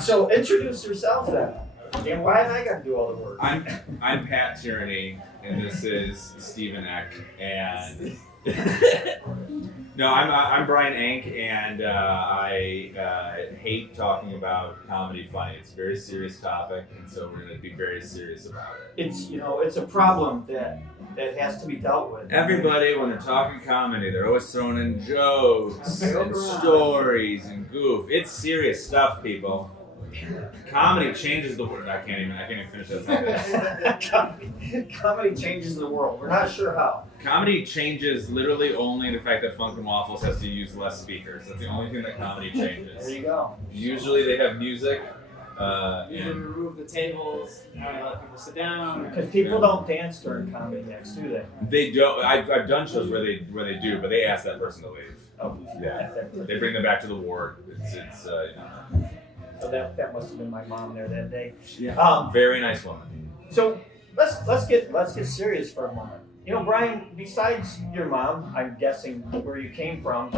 So introduce yourself then. And why have I got to do all the work? I'm Pat Tierney, and this is Stephen Eck, and no, I'm Brian Enck, and I hate talking about comedy funny. It's a very serious topic, and so we're going to be very serious about it. It's a problem that has to be dealt with. Everybody, when they're talking comedy, they're always throwing in jokes and stories and goof. It's serious stuff, people. Comedy changes the world. I can't even finish that sentence. Comedy changes the world. We're not sure how. Comedy changes literally only the fact that Funk N Waffles has to use less speakers. That's the only thing that comedy changes. There you go. Usually they have music. You remove the tables, let people sit down. Because people don't dance during comedy acts, do they? They don't. I've done shows where they do, but they ask that person to leave. Oh, yeah. They bring them back to the ward. It's So that must have been my mom there that day. Yeah. Very nice woman. So let's get serious for a moment. Brian, besides your mom, I'm guessing where you came from,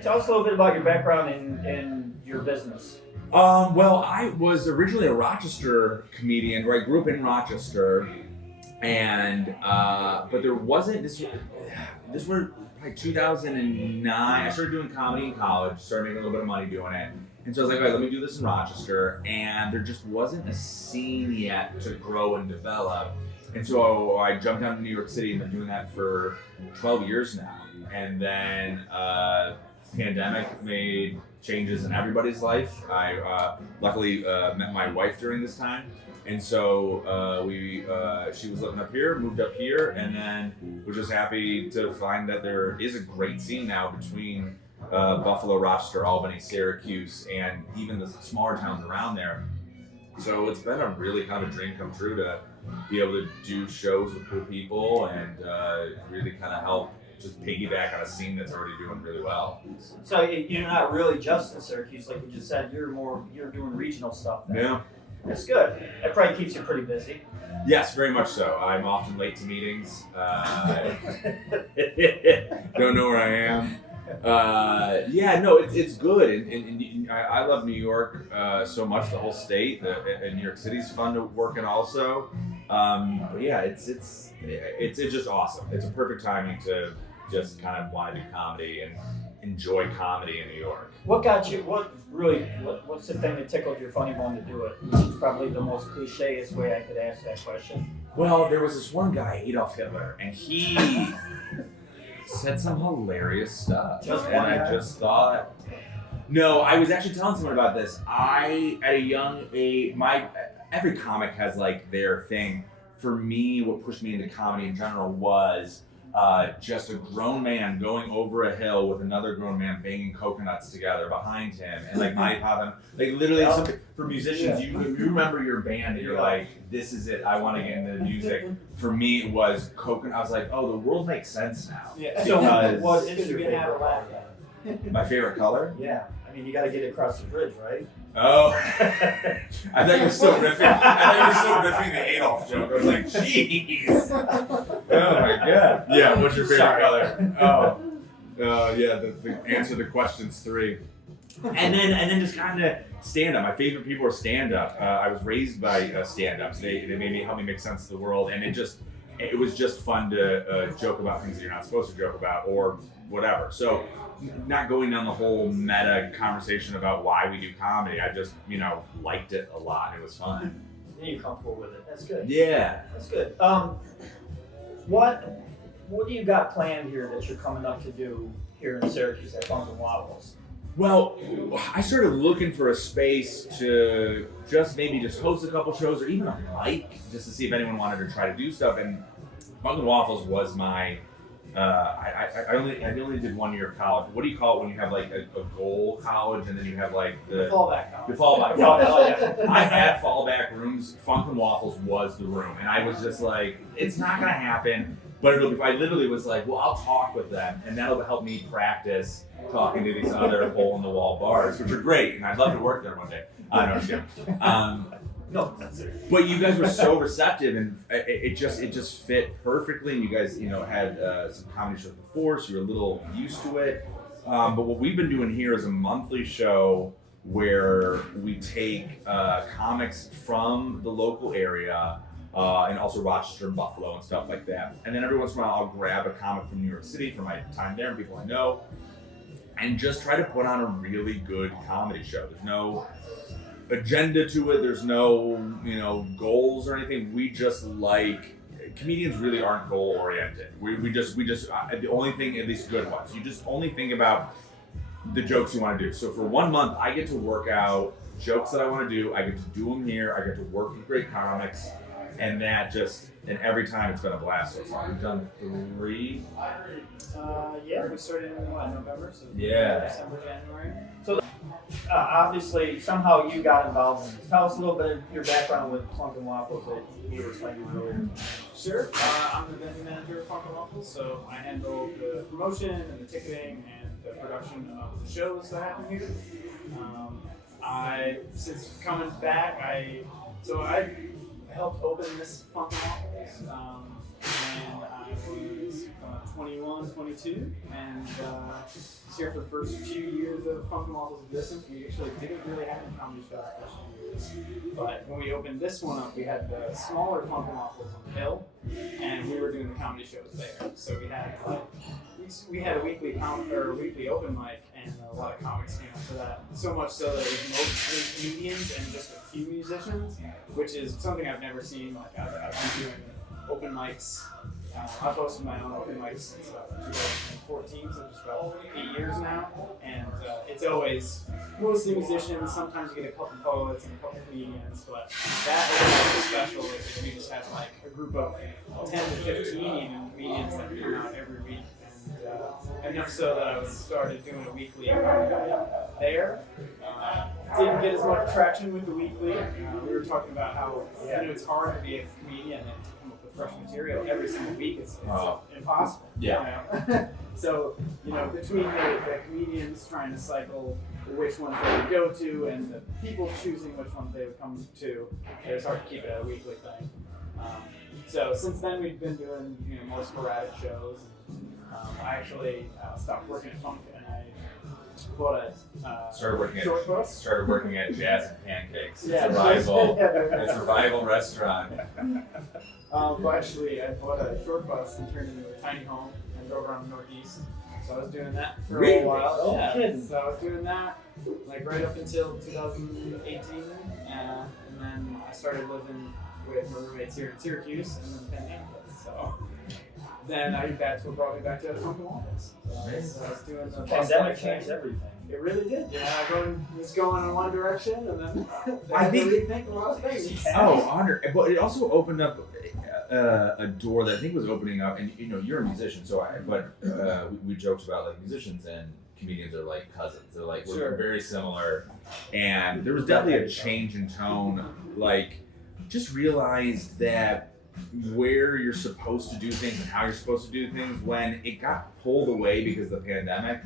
tell us a little bit about your background in your business. Well, I was originally a Rochester comedian, where I grew up in Rochester, and but there wasn't this were like 2009. I started doing comedy in college, started making a little bit of money doing it. And so I was like, all right, let me do this in Rochester. And there just wasn't a scene yet to grow and develop. And so I jumped down to New York City and been doing that for 12 years now. And then pandemic made changes in everybody's life. I luckily met my wife during this time. And so she was living up here, moved up here, and then was just happy to find that there is a great scene now between Buffalo, Rochester, Albany, Syracuse, and even the smaller towns around there. So it's been a really kind of dream come true to be able to do shows with cool people and really kind of help just piggyback on a scene that's already doing really well. So you're not really just in Syracuse, like you just said. You're doing regional stuff now. Yeah. That's good. That probably keeps you pretty busy. Yes, very much so. I'm often late to meetings. Don't know where I am. It's good, and I love New York so much, the whole state, and New York City's fun to work in also. But yeah, it's just awesome. It's a perfect timing to just kind of want to do comedy and enjoy comedy in New York. What got you? What's the thing that tickled your funny bone to do it? Which is probably the most clichéest way I could ask that question. Well, there was this one guy, Adolf Hitler, and he said some hilarious stuff. I just thought, no, I was actually telling someone about this. At a young age, every comic has like their thing. For me, what pushed me into comedy in general was just a grown man going over a hill with another grown man banging coconuts together behind him, and like my pop, like literally for musicians, you remember your band and you're like, this is it, I want to get into the music. For me, it was coconut. I was like, oh, the world makes sense now. Yeah. So what is your favorite laugh? My favorite color? Yeah. I mean, you got to get across the bridge, right? Oh, I thought you were still riffing the Adolf joke. I was like, jeez. Oh my god. Yeah, what's your favorite color? Yeah, the answer to questions 3. And then just kind of stand up. My favorite people are stand up. I was raised by stand ups. They made me help me make sense of the world, and it was just fun to joke about things that you're not supposed to joke about or whatever. So, not going down the whole meta conversation about why we do comedy. I just, liked it a lot. It was fun. And you're comfortable with it. That's good. Yeah. That's good. What do you got planned here that you're coming up to do here in Syracuse at Funk N Waffles? Well, I started looking for a space to just host a couple shows or even a mic just to see if anyone wanted to try to do stuff. And Funk N Waffles was my I only did 1 year of college. What do you call it when you have like a goal college and then you have like the fallback college? The fallback college. I had fallback rooms. Funk N Waffles was the room, and I was just like, it's not gonna happen. But I literally was like, well, I'll talk with them, and that'll help me practice talking to these other hole-in-the-wall bars, which are great, and I'd love to work there one day. I know, Jim. No, that's it. But you guys were so receptive, and it just fit perfectly. And you guys, had some comedy shows before, so you're a little used to it. But what we've been doing here is a monthly show where we take comics from the local area and also Rochester and Buffalo and stuff like that. And then every once in a while I'll grab a comic from New York City for my time there, people I know, and just try to put on a really good comedy show. There's no agenda to it, there's no, goals or anything. We just comedians really aren't goal oriented. We just the only thing, at least good ones, you just only think about the jokes you want to do. So for 1 month, I get to work out jokes that I want to do. I get to do them here. I get to work with great comics, and every time it's been a blast so far. We've done 3. Yeah, we started in November, so Yeah. December, January. So obviously, somehow you got involved in this. Tell us a little bit of your background with Funk N Waffles that you were saying earlier. Sure. I'm the venue manager of Funk N Waffles, so I handle the promotion and the ticketing and the production of the shows that happen here. Since coming back, I helped open this Funk N Waffles, and I was 21, 22, and was here for the first few years of Funk N Waffles' existence. We actually didn't really have any comedy shows the first few years, but when we opened this one up, we had the smaller Funk N Waffles on the hill, and we were doing the comedy shows there. So we had a weekly open mic, and a lot of comics came up for that. So much so that it was mostly comedians and just a few musicians, which is something I've never seen. Like I've been doing open mics. I've hosted my own open mics since 2014, so just about 8 years now. And it's always mostly musicians. Sometimes you get a couple poets and a couple comedians, but that open mic is special if we just have like a group of 10 to 15 even comedians that come out every week. And enough so that I started doing a weekly there. Didn't get as much traction with the weekly. We were talking about how it's hard to be a comedian and to come up with fresh material every single week. It's impossible. Yeah. So between the comedians trying to cycle which ones they would go to and the people choosing which ones they would come to, it was hard to keep it a weekly thing. So since then we've been doing more sporadic shows. I actually stopped working at Funk and I bought a started working at Jazz and Pancakes. Yeah. It's a rival restaurant. But actually, I bought a short bus and turned it into a tiny home and drove around the Northeast. So I was doing that for a while. Oh, kidding. So I was doing that like right up until 2018, and then I started living with my roommates here in Syracuse, and then the pandemic hit. So then that's what brought me back to Funk N Waffles. So I was doing the Pandemic changed everything. It really did. It's going in one direction, and then I think rethink a lot of things. But it also opened up a door that I think was opening up. And you're a musician, so we joked about like musicians and comedians are like cousins. They're like we're very similar, and there was definitely a change in tone. Like, just realized that where you're supposed to do things and how you're supposed to do things, when it got pulled away because of the pandemic,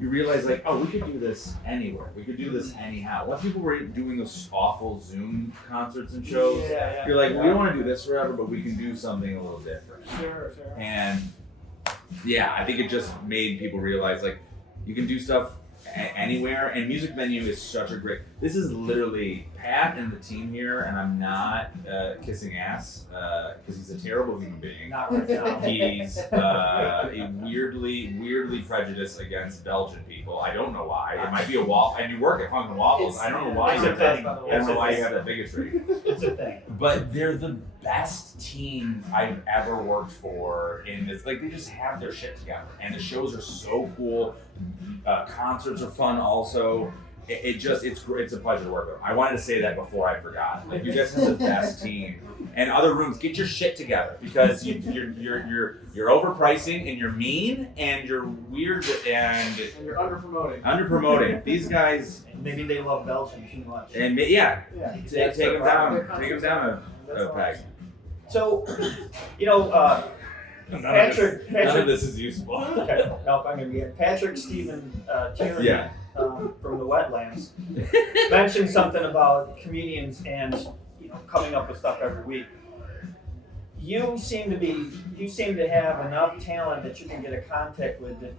you realize like, oh, we could do this anywhere. We could do this anyhow. Once people were doing those awful Zoom concerts and shows, you're like, we don't want to do this forever, but we can do something a little different. Sure. And yeah, I think it just made people realize like, you can do stuff anywhere, and music venue is such a great. This is literally Pat and the team here, and I'm not kissing ass because he's a terrible human being. Not right now. He's a weirdly prejudiced against Belgian people. I don't know why. It might be a wall. And you work at Funk N Waffles. I don't know why. It's a thing. I don't know why you have that bigotry. It's a thing. But they're the best team I've ever worked for. In this, like, they just have their shit together, and the shows are so cool. Concerts are fun also. It's a pleasure to work with. I wanted to say that before I forgot. Like, you guys have the best team. And other rooms, get your shit together, because you're overpricing, and you're mean, and you're weird, and you're underpromoting. Underpromoting. These guys. Maybe they love Belgium too much. And take them down. Take them down a peg. So, Patrick. None of this is useful. Okay. Nope, I'm gonna be it. Patrick Stephen Tierney from the Wetlands mentioned something about comedians and coming up with stuff every week. You seem to have enough talent that you can get a contact with. That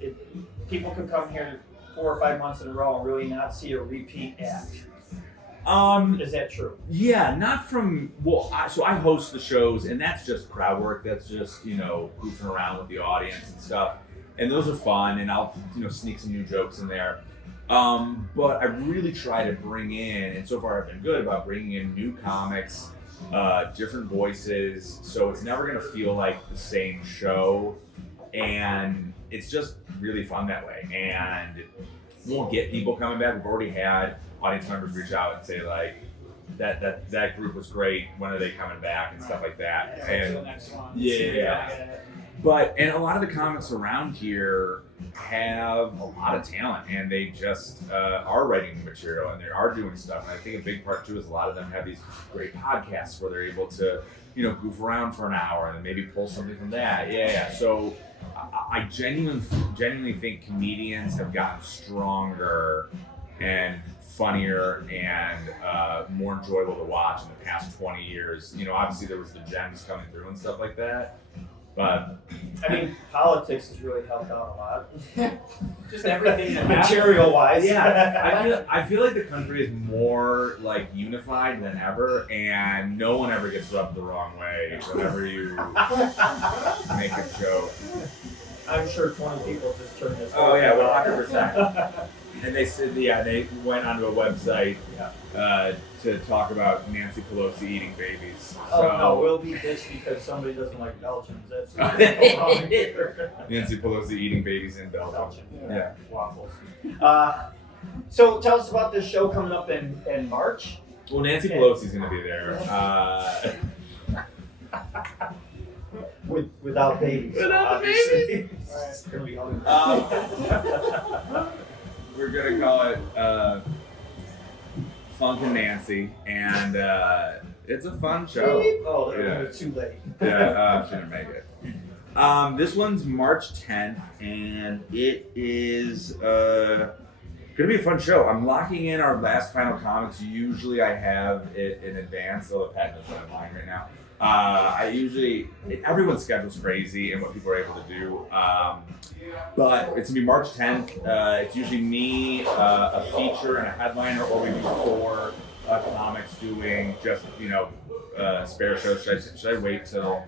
people can come here 4 or 5 months in a row and really not see a repeat act. Is that true? Yeah, not from, so I host the shows, and that's just crowd work. That's just, goofing around with the audience and stuff. And those are fun, and I'll, sneak some new jokes in there. But I really try to bring in, and so far I've been good about bringing in new comics, different voices, so it's never going to feel like the same show. And it's just really fun that way. And we'll get people coming back. We've already had audience members reach out and say like, that group was great. When are they coming back and stuff like that? Yeah, And the next one. yeah. And a lot of the comics around here have a lot of talent, and they just are writing material and they are doing stuff. And I think a big part too is a lot of them have these great podcasts where they're able to, goof around for an hour and then maybe pull something from that. Yeah. So I genuinely think comedians have gotten stronger and funnier and more enjoyable to watch in the past 20 years. Obviously there was the gems coming through and stuff like that, but politics has really helped out a lot. Just everything that happens. Material-wise. Yeah, I feel like the country is more like unified than ever, and no one ever gets rubbed the wrong way whenever you make a joke. I'm sure 20 people just turned this. Oh yeah, 100%. And they said, they went onto a website to talk about Nancy Pelosi eating babies. Oh no, we'll be ditched because somebody doesn't like Belgians. That's wrong here. Nancy Pelosi eating babies in Belgium. Yeah. Waffles. So tell us about this show coming up in March. Well, Nancy Pelosi's going to be there. Without babies. Without the babies. It's gonna be ugly. We're gonna call it Funk and Nancy, and it's a fun show. Oh, they're too late. Yeah, shouldn't make it. This one's March 10th, and it is gonna be a fun show. I'm locking in our last final comics. Usually I have it in advance, although Pat knows what I'm lying right now. Everyone's schedule's crazy and what people are able to do. But it's gonna be March 10th. It's usually me, a feature and a headliner, or we do 4 comics doing just, spare shows. Should I wait till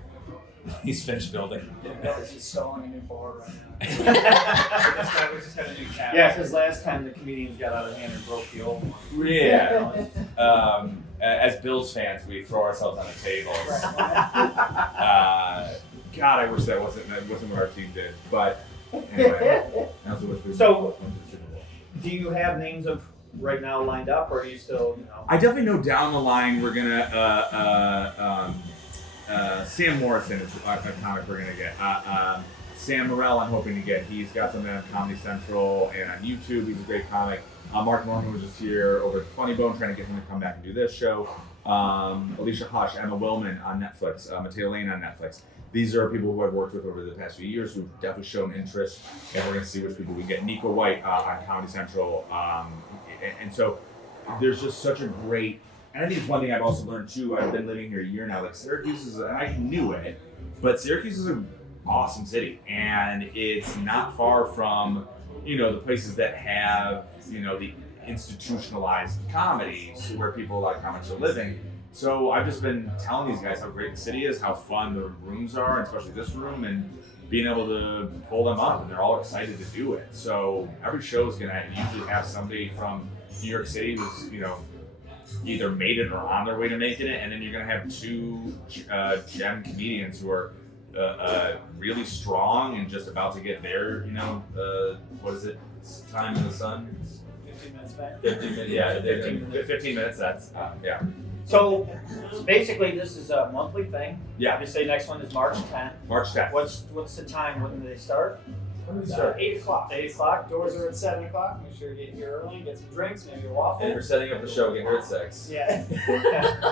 he's finished building? He's installing a new bar right now. We just had a new tab. Yeah, because last time the comedians got out of hand and broke the old one. Yeah. As Bills fans, we throw ourselves on the tables. God, I wish that wasn't what our team did. But anyway, that's what So, do you have names of right now lined up, or are you still, I definitely know down the line we're gonna Sam Morrison is a comic we're gonna get. Sam Morrell, I'm hoping to get. He's got something on Comedy Central and on YouTube. He's a great comic. Mark Norman was just here over at Funny Bone, trying to get him to come back and do this show. Alicia Hush, Emma Willman on Netflix, Mateo Lane on Netflix. These are people who I've worked with over the past few years who've definitely shown interest, and we're going to see which people we get. Nico White on Comedy Central. And so there's just such a great, and I think it's one thing I've also learned too, I've been living here a year now, like Syracuse is, and I knew it, but Syracuse is an awesome city, and it's not far from, the places that have, the institutionalized comedies where people like comics are living. So I've just been telling these guys how great the city is, how fun the rooms are, and especially this room, and being able to pull them up, and they're all excited to do it. So every show is gonna usually have somebody from New York City who's, either made it or on their way to making it, and then you're gonna have 2 gem comedians who are really strong and just about to get there. What is it? Time in the sun. 15 minutes back. 15 minutes. Yeah, 15 minutes. That's yeah. So basically, this is a monthly thing. Yeah. Obviously, next one is March 10th. March 10th. What's the time? When do they start? Sure. 8 o'clock. 8 o'clock. Doors are at 7 o'clock. Make sure you get here early, get some drinks, maybe a And waffle. we're setting up the show. Get here at 6. Yeah.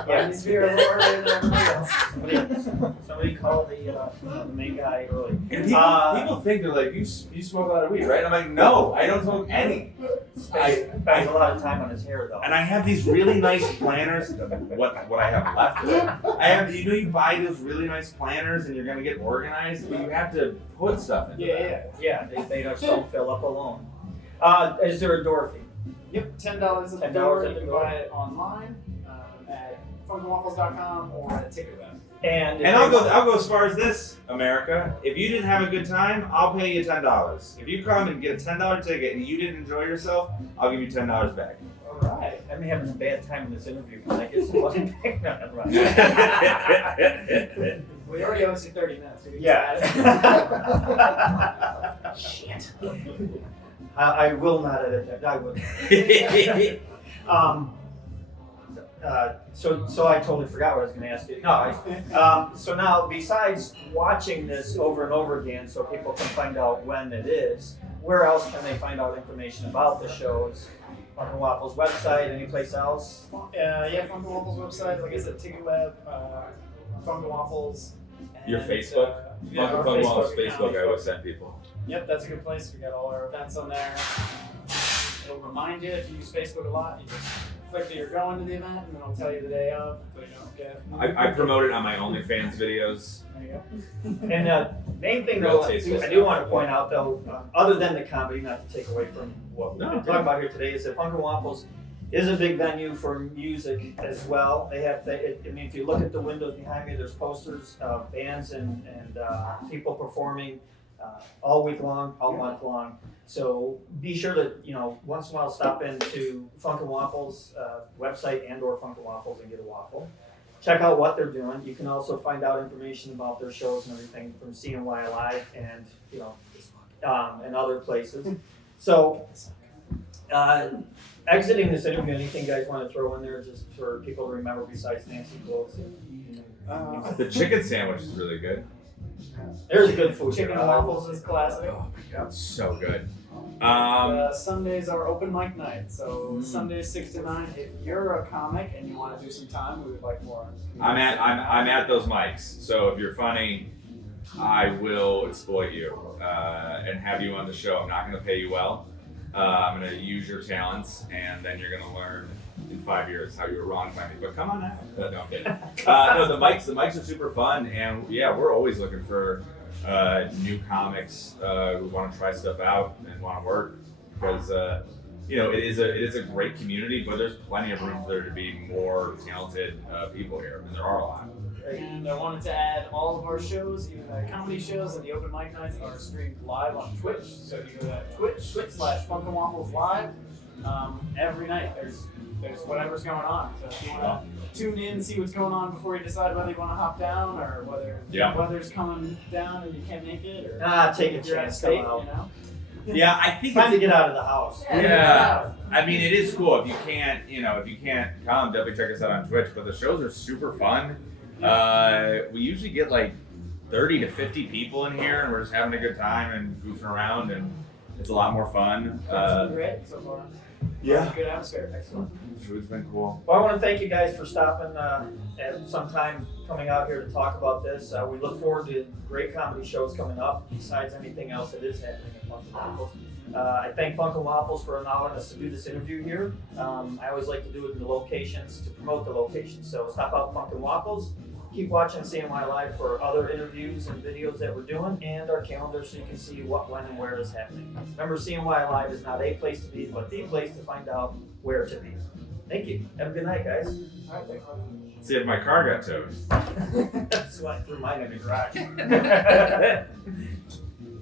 Yeah. Needs to be here a little earlier than everybody else. Somebody called the main guy early. And people think they're like, you smoke a lot of weed, right? I'm like, no, I don't smoke any. Spends a lot of time on his hair though. And I have these really nice planners. What I have left of it. I have, you buy those really nice planners and you're gonna get organized, but you have to put stuff in. Yeah. Yeah, they just don't fill up alone. Is there a door fee? Yep, $10 at the $10 door. at You the can door. buy it online at funkandwaffles.com or at TicketWeb. And I'll go as far as this, America. If you didn't have a good time, I'll pay you $10. If you come and get a $10 ticket and you didn't enjoy yourself, I'll give you $10 back. All right. I'm having a bad time in this interview, but I guess it wasn't big enough. We already owe you 30 minutes. So we can Yeah. Shit. I will not edit that. I would. So I totally forgot what I was going to ask you. No. So now, besides watching this over and over again, so people can find out when it is, where else can they find out information about the shows? Funk N Waffles website, any place else? Yeah, Funk N Waffles website. Like I said, TicketWeb, Funk N Waffles. Your and, Facebook? Yeah, our Funk N Waffles account. Facebook, I always send people. Yep, that's a good place. We got all our events on there. It'll remind you if you use Facebook a lot. You just click that you're going to the event, and then it'll tell you the day of, so you don't get. I promote it on my OnlyFans videos. There you go. And main thing though, I do want to point out though, other than the comedy, not to take away from what we've been talking about here today, is that Funk N Waffles is a big venue for music as well. They have, I mean, if you look at the windows behind me, there's posters of bands and people performing all week long, all month long. So be sure to, once in a while stop into Funk N Waffles website and/or Funk N Waffles and get a waffle. Check out what they're doing. You can also find out information about their shows and everything from CNY Alive and and other places. So exiting this interview, anything you guys want to throw in there just for people to remember besides Nancy Pelosi? The chicken sandwich is really good. There's a good food. Chicken here. and waffles is classic. Oh my god, so good. Sundays are open mic night, so Sundays 6 to 9. If you're a comic and you want to do some time, we would like more. I'm at those mics, so if you're funny, I will exploit you and have you on the show. I'm not going to pay you well. I'm going to use your talents, and then you're going to learn in 5 years how you were wrong by me. But come on out. No, I'm kidding. No, the mics are super fun, and yeah, we're always looking for new comics who want to try stuff out and want to work, because it is a great community, but there's plenty of room for there to be more talented people here, and there are a lot. And I wanted to add all of our shows, even the comedy shows and the open mic nights, are streamed live on Twitch. So if you go to Twitch.com/Funk N Waffles Live, every night there's whatever's going on. So if you want to tune in, see what's going on before you decide whether you want to hop down or whether weather's coming down and you can't make it, or take a if you're at chance, state, come out. Yeah, I think Time to get out of the house. Yeah, I mean, it is cool. If you can't come, definitely check us out on Twitch. But the shows are super fun. We usually get like 30 to 50 people in here, and we're just having a good time and goofing around, and it's a lot more fun. It's been great so far. Yeah, Good atmosphere. Excellent. the food's been cool. Well, I want to thank you guys for stopping at some time coming out here to talk about this. We look forward to great comedy shows coming up, besides anything else that is happening at Funk N Waffles. I thank Funk N Waffles for allowing us to do this interview here. I always like to do it in the locations to promote the locations. So stop out Funk N Waffles. Keep watching CNY Live for other interviews and videos that we're doing, and our calendar so you can see what, when, and where is happening. Remember, CNY Live is not a place to be, but the place to find out where to be. Thank you. Have a good night, guys. All right, thanks. Let's see if my car got towed. That's why I threw mine in the garage.